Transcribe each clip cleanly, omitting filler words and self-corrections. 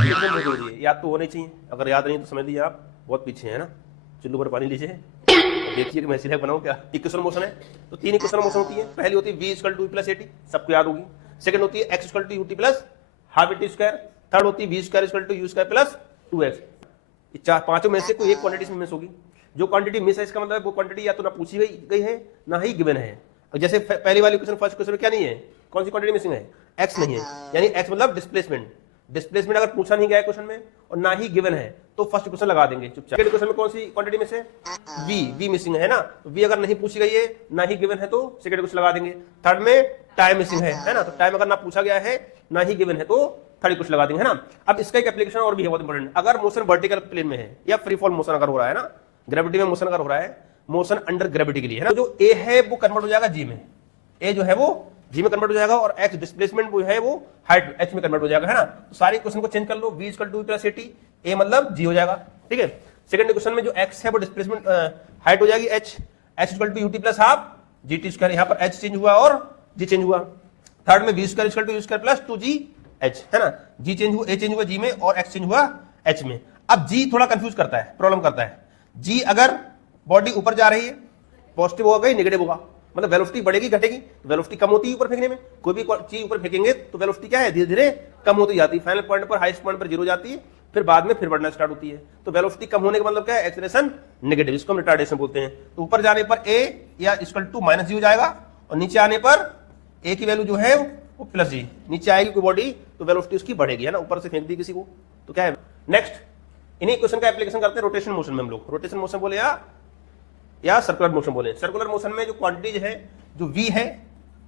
Application बहुत जरूरी है, याद तो होनी चाहिए, अगर याद नहीं तो समझ लीजिए आप बहुत पीछे है ना। चुल्लू पर पानी लीजिए, देखिए कि मैं सिलेक्ट बनाऊं क्या। इक्वेशन मोशन है तो 3 इक्वेशन मोशन होती है। पहली होती है v equal to plus a t, सबको याद होगी। सेकंड होती है x equal to u t plus half a t square. Third होती है v square equal to u square plus 2x। चार पांचों में से कोई एक क्वांटिटी मिस होगी। जो क्वांटिटी मिस है इसका मतलब वो क्वांटिटी या तो ना पूछी गई है ना ही गिवन है। जैसे पहली वाली क्वेश्चन फर्स्ट क्वेश्चन में क्या नहीं है, कौन सी क्वांटिटी मिसिंग है, x नहीं है, यानी x मतलब डिस्प्लेसमेंट। डिस्प्लेसमेंट अगर पूछा नहीं गया क्वेश्चन में और ना ही गिवन है तो फर्स्ट क्वेश्चन लगा देंगे चुपचाप। सेकंड क्वेश्चन में कौन सी क्वांटिटी में से v मिसिंग है ना, तो v अगर नहीं पूछी गई है ना ही गिवन है तो सेकंड क्वेश्चन लगा देंगे। थर्ड में टाइम मिसिंग है ना, तो टाइम अगर ना पूछा गया है ना ही गिवन है तो थर्ड क्वेश्चन लगा देंगे, है ना। अब इसका एक एप्लीकेशन और भी है बहुत इंपॉर्टेंट। अगर मोशन वर्टिकल प्लेन में है या फ्री फॉल मोशन अगर हो रहा है ना, ग्रेविटी में मोशन अगर हो रहा है, मोशन अंडर ग्रेविटी के लिए है ना, तो जो a है वो कन्वर्ट हो जाएगा g में, a जो है वो g में कन्वर्ट हो जाएगा और x डिस्प्लेसमेंट वो है वो हाइट h में कन्वर्ट हो जाएगा, है ना। तो सारे क्वेश्चन को चेंज कर लो, v equal to plus eighty, a मतलब g हो जाएगा, ठीक है। सेकंड क्वेश्चन में जो x है वो डिस्प्लेसमेंट हाइट हो जाएगी h, x equal to u t plus half gt square, यहाँ पर h चेंज हुआ और g चेंज हुआ। थर्ड में v square equal to u square plus 2gh, है ना, g चेंज हुआ, a चेंज हुआ g में और x चेंज हुआ h में। अब g थोड़ा कंफ्यूज करता है, प्रॉब्लम करता है। g अगर बॉडी ऊपर जा रही है पॉजिटिव होगा या नेगेटिव होगा, मतलब वेलोसिटी बढ़ेगी घटेगी, वेलोसिटी कम होती है ऊपर फेंकने में। कोई भी चीज ऊपर फेंकेंगे तो वेलोसिटी क्या है, धीरे धीरे कम होती जाती है, फाइनल पॉइंट पर हाईएस्ट पॉइंट पर जीरो जाती है, फिर बाद में फिर बढ़ना स्टार्ट होती है। तो वेलोसिटी कम होने का मतलब क्या है, एक्सेलरेशन नेगेटिव, इसको हम रिटार्डेशन बोलते हैं। तो ऊपर जाने पर a या इक्वल टू माइनस जी हो जाएगा और नीचे आने पर a की वैल्यू जो है वो प्लस जी, नीचे आएगी कोई बॉडी तो वेलोसिटी उसकी बढ़ेगी, है ना, ऊपर से फेंक दी किसी को तो क्या है। नेक्स्ट इन्हीं क्वेश्चन का एप्लीकेशन करते हैं रोटेशन मोशन में हम लोग। रोटेशन मोशन बोले या सर्कुलर मोशन बोले। सर्कुलर मोशन में जो क्वांटिटी है, जो v है,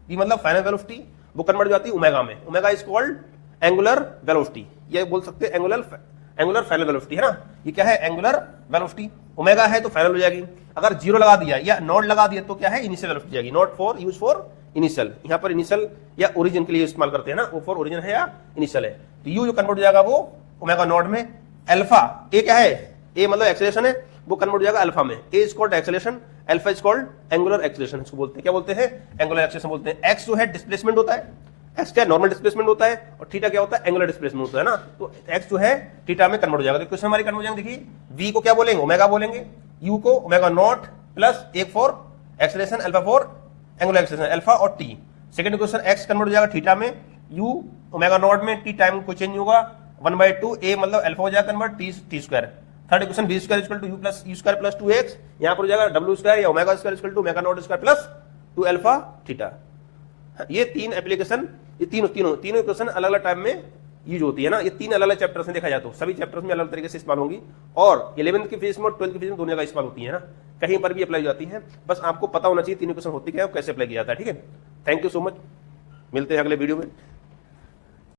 v मतलब फाइनल वेलोसिटी, वो कन्वर्ट हो जाती है ओमेगा में। Omega is called angular velocity, ये बोल सकते हैं एंगुलर फाइनल वेलोसिटी, है ना। ये क्या है, एंगुलर वेलोसिटी। ओमेगा है तो फाइनल हो जाएगी। अगर जीरो लगा दिया या नॉट लगा दिया तो क्या है, इनिशियल वेलोसिटी जाएगी। Not for use for initial, यहाँ पर इनिशियल या ओरिजिन के लिए इस्तेमाल करते हैं ना, वो फॉर ओरिजिन है या इनिशियल है। तो यू जो कन्वर्ट हो जाएगा वो ओमेगा नॉट में। अल्फा ए क्या है, ए मतलब एक्सेलरेशन है, वो कन्वर्ट हो जाएगा अल्फा में। A is called acceleration, alpha is called angular acceleration, इसको बोलते हैं, क्या बोलते हैं, एंगुलर एक्सेलरेशन बोलते हैं। एक्स जो है डिस्प्लेसमेंट होता है, एक्स क्या नॉर्मल डिस्प्लेसमेंट होता है और थीटा क्या होता है, एंगुलर डिस्प्लेसमेंट होता है ना। तो एक्स जो है थीटा में कन्वर्ट हो जाएगा। तो क्वेश्चन हमारी कन्वर्ट हो जाएंगे, देखिए वी को क्या बोलेंगे, ओमेगा बोलेंगे, यू को ओमेगा नॉट प्लस एक for acceleration, alpha for angular acceleration, alpha और T. Second question X convert हो जाएगा थीटा में, यू ओमेगा नॉट में, टी टाइम को चेंज होगा 1/2, ए मतलब अल्फा हो जाएगा convert T square. Third question B square equal to u square plus 2x, यहाँ पर हो जाएगा डब्ल्यू स्क्वायर या omega square equal to omega naught square plus 2 alpha theta. ये तीन एप्लीकेशन, ये तीनों इक्वेशन अलग अलग टाइम में यूज होती है ना। ये तीन अलग अलग चैप्टर्स में देखा जाए तो सभी चैप्टर्स में अलग तरीके से इस्तेमाल होंगी और 11th की फेज में और 12th की फेज में दोनों जगह इस्तेमाल होती है ना, कहीं पर भी अप्लाई जाती है। बस आपको पता होना चाहिए तीन इक्वेशन होती क्या है और कैसे अप्लाई किया जाता है, ठीक है। थैंक यू सो मच, मिलते हैं अगले वीडियो में।